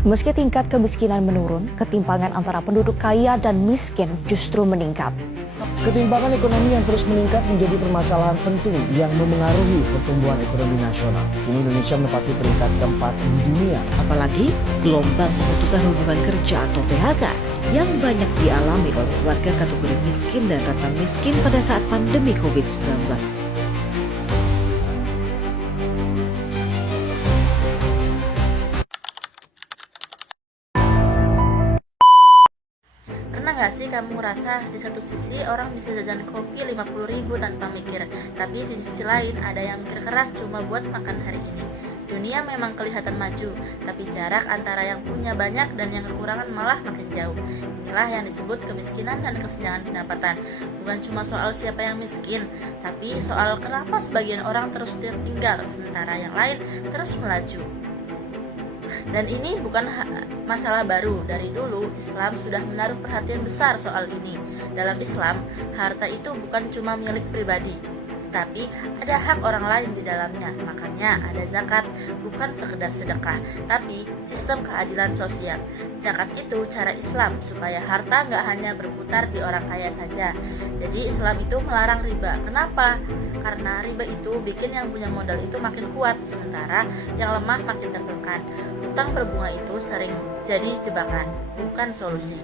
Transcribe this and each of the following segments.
Meski tingkat kemiskinan menurun, ketimpangan antara penduduk kaya dan miskin justru meningkat. Ketimpangan ekonomi yang terus meningkat menjadi permasalahan penting yang memengaruhi pertumbuhan ekonomi nasional. Kini Indonesia menempati peringkat keempat di dunia. Apalagi gelombang pemutusan hubungan kerja atau PHK yang banyak dialami oleh warga kategori miskin dan rentan miskin pada saat pandemi COVID-19. Pernah nggak sih kamu ngerasa di satu sisi orang bisa jajan kopi 50.000 tanpa mikir, tapi di sisi lain ada yang mikir keras cuma buat makan hari ini. Dunia memang kelihatan maju, tapi jarak antara yang punya banyak dan yang kekurangan malah makin jauh. Inilah yang disebut kemiskinan dan kesenjangan pendapatan. Bukan cuma soal siapa yang miskin, tapi soal kenapa sebagian orang terus tertinggal sementara yang lain terus melaju. Dan ini bukan masalah baru. Dari dulu Islam sudah menaruh perhatian besar soal ini. Dalam Islam, harta itu bukan cuma milik pribadi, tapi ada hak orang lain di dalamnya. Makanya ada zakat, bukan sekedar sedekah, tapi sistem keadilan sosial. Zakat itu cara Islam supaya harta nggak hanya berputar di orang kaya saja. Jadi Islam itu melarang riba. Kenapa? Karena riba itu bikin yang punya modal itu makin kuat, sementara yang lemah makin tertekan. Utang berbunga itu sering jadi jebakan, bukan solusi.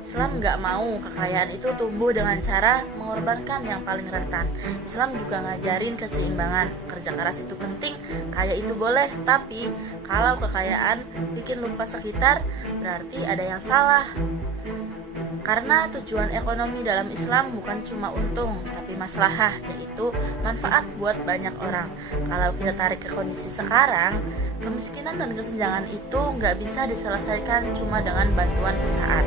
Islam nggak mau kekayaan itu tumbuh dengan cara mengorbankan yang paling rentan. Islam juga ngajarin keseimbangan. Kerja keras itu penting, kaya itu boleh, tapi kalau kekayaan bikin lupa sekitar, berarti ada yang salah. Karena tujuan ekonomi dalam Islam bukan cuma untung, tapi maslahah, yaitu manfaat buat banyak orang. Kalau kita tarik ke kondisi sekarang, kemiskinan dan kesenjangan itu nggak bisa diselesaikan cuma dengan bantuan sesaat,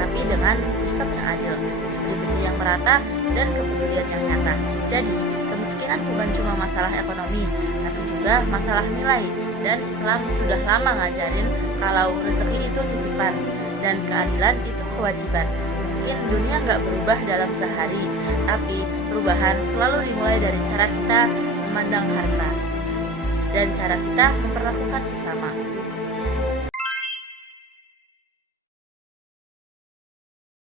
tapi dengan sistem yang adil, distribusi yang merata, dan kepedulian yang nyata. Jadi, kemiskinan bukan cuma masalah ekonomi, tapi juga masalah nilai. Dan Islam sudah lama ngajarin kalau rezeki itu titipan dan keadilan itu kewajiban. Mungkin dunia nggak berubah dalam sehari, tapi perubahan selalu dimulai dari cara kita memandang harta dan cara kita memperlakukan sesama.